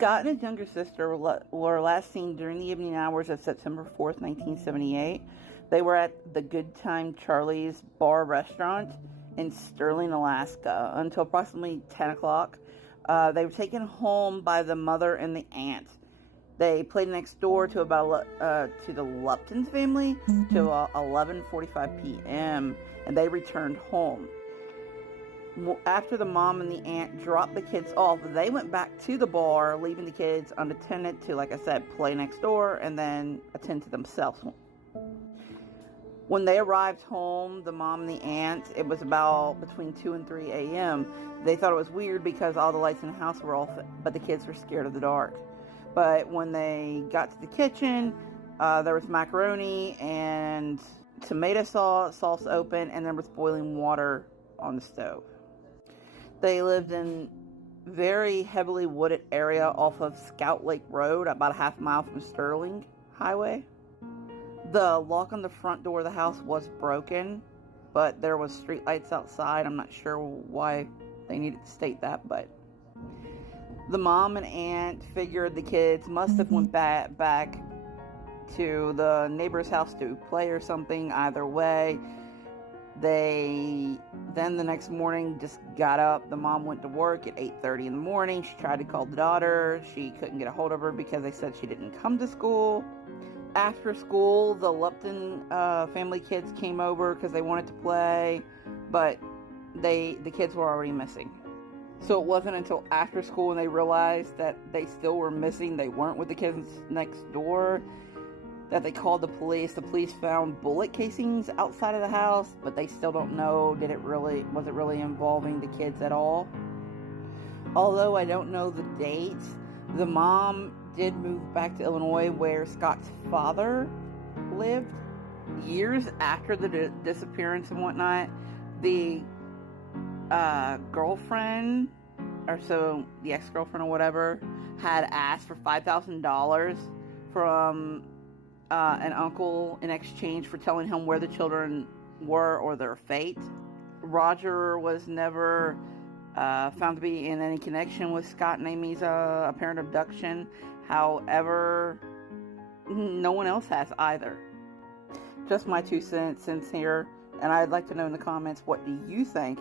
Scott and his younger sister were last seen during the evening hours of September 4th, 1978. They were at the Good Time Charlie's Bar Restaurant in Sterling, Alaska, until approximately 10 o'clock. They were taken home by the mother and the aunt. They played next door to to the Lupton family to 11:45 p.m. and they returned home. After the mom and the aunt dropped the kids off, they went back to the bar, leaving the kids unattended to, like I said, play next door and then attend to themselves. When they arrived home, the mom and the aunt, it was about between 2 and 3 a.m. They thought it was weird because all the lights in the house were off, but the kids were scared of the dark. But when they got to the kitchen, there was macaroni and tomato sauce open, and there was boiling water on the stove. They lived in very heavily wooded area off of Scout Lake Road, about a half mile from Sterling Highway. The lock on the front door of the house was broken, but there was street lights outside. I'm not sure why they needed to state that, but the mom and aunt figured the kids must have went back to the neighbor's house to play or something. Either way, they then the next morning just got up. The mom went to work at 8:30 in the morning. She tried to call the daughter. She couldn't get a hold of her because they said she didn't come to school. After school, the Lupton family kids came over because they wanted to play, but the kids were already missing. So it wasn't until after school when they realized that they still were missing, they weren't with the kids next door, that they called the police. The police found bullet casings outside of the house, but they still don't know, was it really involving the kids at all? Although I don't know the date, the mom did move back to Illinois where Scott's father lived. Years after the disappearance and whatnot, the girlfriend, or so the ex-girlfriend or whatever, had asked for $5,000 from an uncle in exchange for telling him where the children were or their fate. Roger was never found to be in any connection with Scott and Amy's apparent abduction. However, no one else has either. Just my 2 cents here, and I'd like to know in the comments, what do you think?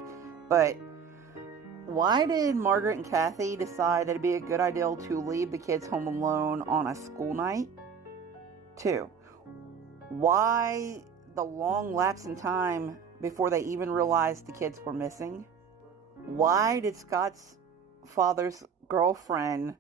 But why did Margaret and Kathy decide that it'd be a good idea to leave the kids home alone on a school night? 2, why the long lapse in time before they even realized the kids were missing? Why did Scott's father's girlfriend